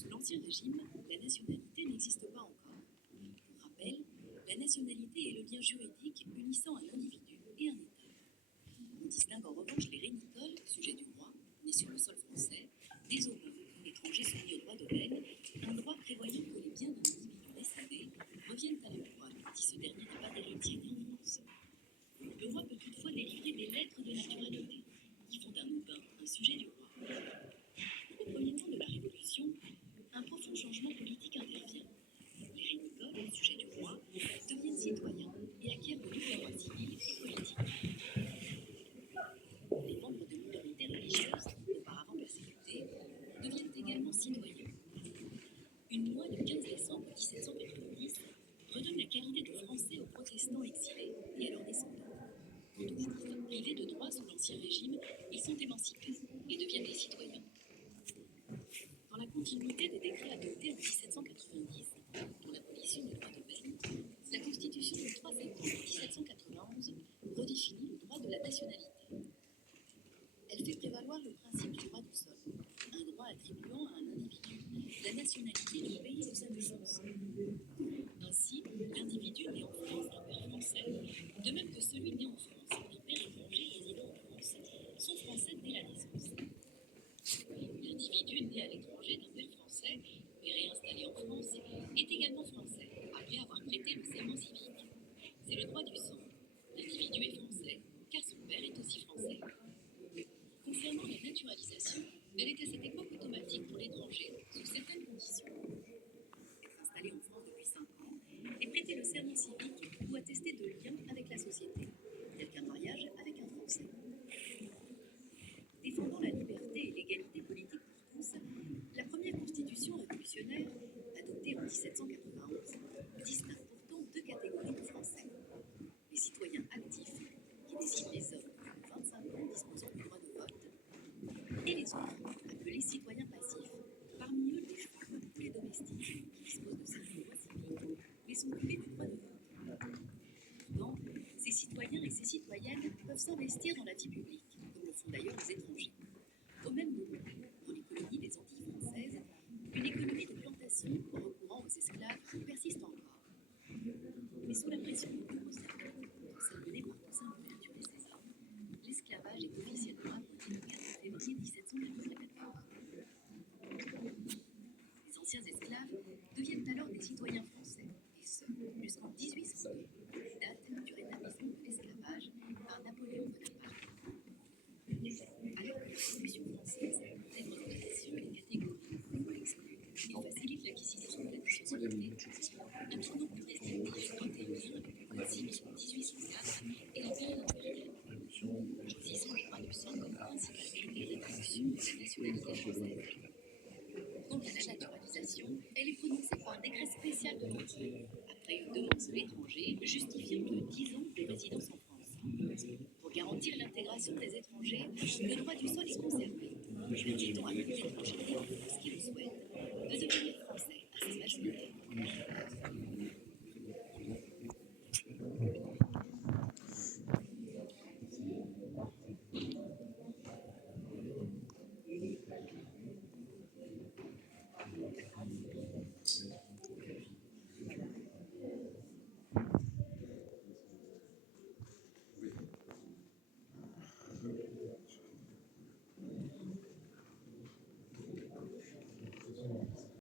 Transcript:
Sous l'Ancien Régime, la nationalité n'existe pas encore. Pour rappel, la nationalité est le lien juridique unissant un individu et un État. On distingue en revanche les rénicoles, sujets du roi, nés sur le sol français, des hommes étrangers soumis au droit domaine, un droit prévoyant que les biens d'un individu décédé reviennent à la couronne si ce dernier n'a pas d'héritier né en France. Le roi peut toutefois délivrer des lettres de naturalité qui font d'un Aubin un sujet du roi. Au premier temps de la Révolution, un profond changement politique intervient. Les rénicoles, sujets du roi, deviennent citoyens et acquièrent de nouveaux droits civils et politiques. Les membres de minorités religieuses, auparavant persécutées, deviennent également citoyens. Une loi du 15 décembre 1790 redonne la qualité de français aux protestants exilés et à leurs descendants. Quant aux juifs privés de droits sous l'Ancien Régime, ils sont émancipés et deviennent des citoyens. Dans la continuité des décrets adoptés en 1790 pour l'abolition du droit domaine, la Constitution du 3 septembre 1791 redéfinit le droit de la nationalité. Elle fait prévaloir le principe du droit du sol, un droit attribuant à un individu la nationalité du pays de sa naissance. Ainsi, l'individu né en France d'un père français, de même que celui né en France d'un père étranger résidant en France, sont français dès la naissance. L'individu né à l'étranger d'un père français et réinstallé en France est également français, après avoir prêté le serment civique. C'est le droit du sang. L'individu est français, car son père est aussi français. Concernant la naturalisation, elle est à cette époque automatique pour l'étranger, sous certaines conditions. Être installé en France depuis 5 ans et prêter le serment civique ou attester de lien avec la société, tel qu'un mariage avec un Français. Défendant la liberté et l'égalité politique pour tous, la première constitution révolutionnaire, adoptée en 1791, distingue pourtant deux catégories de Français. Les citoyens actifs, qui désignent les hommes de 25 ans disposant du droit de vote, et les autres, appelés citoyens passifs, parmi eux les femmes ou les domestiques, qui disposent de certains droits civiques, mais sont privés du droit de vote. Pourtant, ces citoyens et ces citoyennes peuvent s'investir dans la vie publique, comme le font d'ailleurs les étrangers. Au même moment, dans les colonies des Antilles françaises, une économie de plantation recourant aux esclaves persiste encore. Mais sous la pression de nombreux accords, dont celle menée par Toussaint Louverture et ses hommes, l'esclavage est officiellement aboli le 4 février 1794. Les anciens esclaves deviennent alors des citoyens français, et ce, jusqu'en 1802, date du rétablissement de l'esclavage par Napoléon Bonaparte. Alors que la Constitution française intègre dans la nation les catégories non exclues et facilite l'acquisition de la nationalité, un tournant plus restrictif intervient avec le Code civil 1804 et la période impériale, choisissant le droit du sang comme principal critère d'attribution de la nationalité française. Quant à la naturalisation, elle est prononcée par décret spécial de l'Empire, après une demande de l'étranger justifiant de 10 ans de résidence